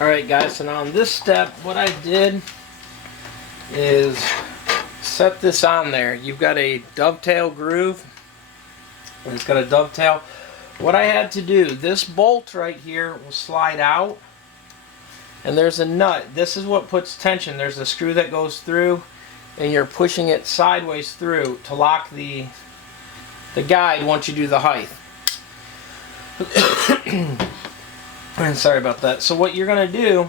Alright guys, so now on this step, what I did is set this on there. You've got a dovetail groove, and it's got a dovetail. What I had to do, this bolt right here will slide out, and there's a nut. This is what puts tension. There's a screw that goes through, and you're pushing it sideways through to lock the guide once you do the height. And sorry about that. So what you're going to do,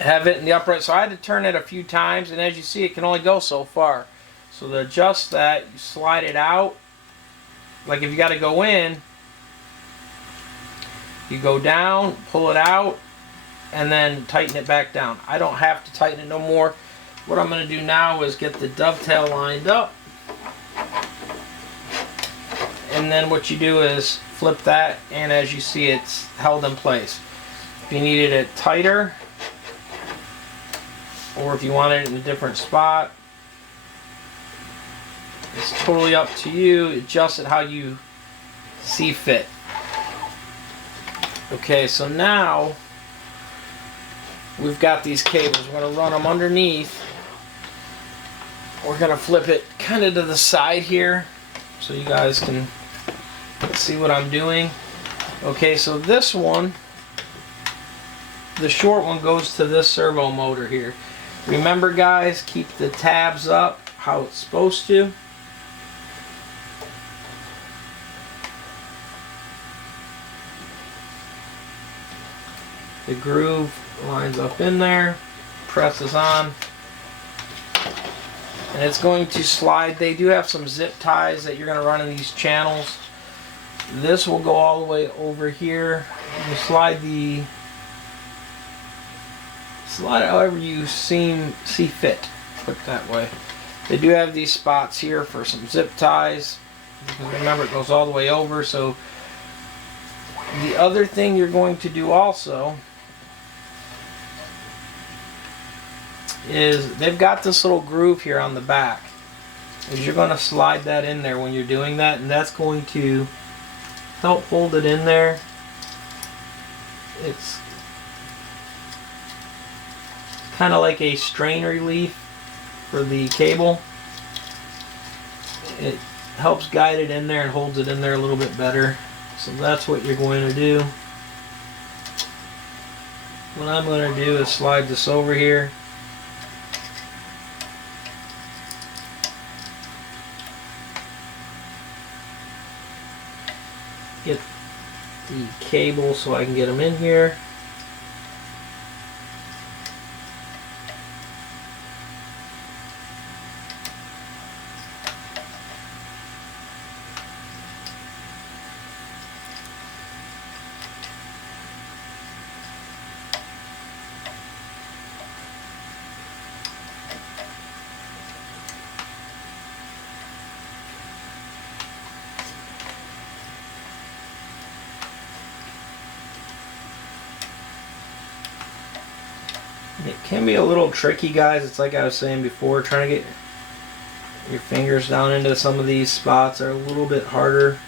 have it in the upright. So I had to turn it a few times, and as you see, it can only go so far. So to adjust that, you slide it out. Like if you got to go in, you go down, pull it out, and then tighten it back down. I don't have to tighten it no more. What I'm going to do now is get the dovetail lined up. And then what you do is flip that, and as you see, it's held in place. If you needed it tighter, or if you wanted it in a different spot, it's totally up to you. Adjust it how you see fit. Okay, so now we've got these cables. We're going to run them underneath. We're going to flip it kind of to the side here so you guys can see what I'm doing. Okay, so this one, the short one, goes to this servo motor here. Remember guys, keep the tabs up how it's supposed to. The groove lines up in there, presses on, and it's going to slide. They do have some zip ties that you're going to run in these channels. This will go all the way over here. You slide however you see fit, put it that way. They do have these spots here for some zip ties, because remember it goes all the way over. So the other thing you're going to do also is they've got this little groove here on the back, is you're going to slide that in there when you're doing that, and that's going to help hold it in there. It's kind of like a strain relief for the cable. It helps guide it in there and holds it in there a little bit better. So that's what you're going to do. What I'm going to do is slide this over here. Get the cable so I can get them in here. It can be a little tricky, guys. It's like I was saying before, trying to get your fingers down into some of these spots are a little bit harder.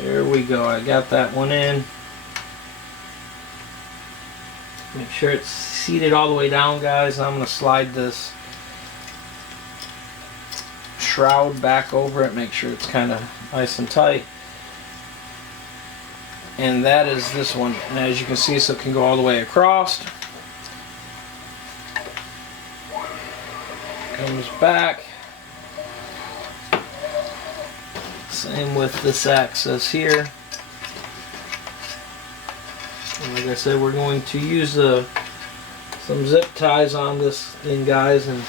There we go. I got that one in. Make sure it's seated all the way down, guys. I'm going to slide this shroud back over it. Make sure it's kind of nice and tight. And that is this one. And as you can see, so it can go all the way across. Comes back. Same with this axis here. And like I said, we're going to use some zip ties on this thing, guys, and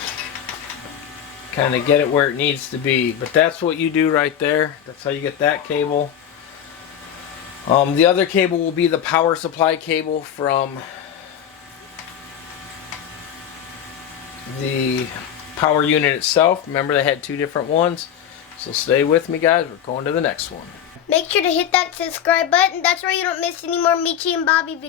kind of get it where it needs to be. But that's what you do right there. That's how you get that cable. The other cable will be the power supply cable from the power unit itself. Remember, they had two different ones. So stay with me, guys. We're going to the next one. Make sure to hit that subscribe button. That's why you don't miss any more Michi and Bobby videos.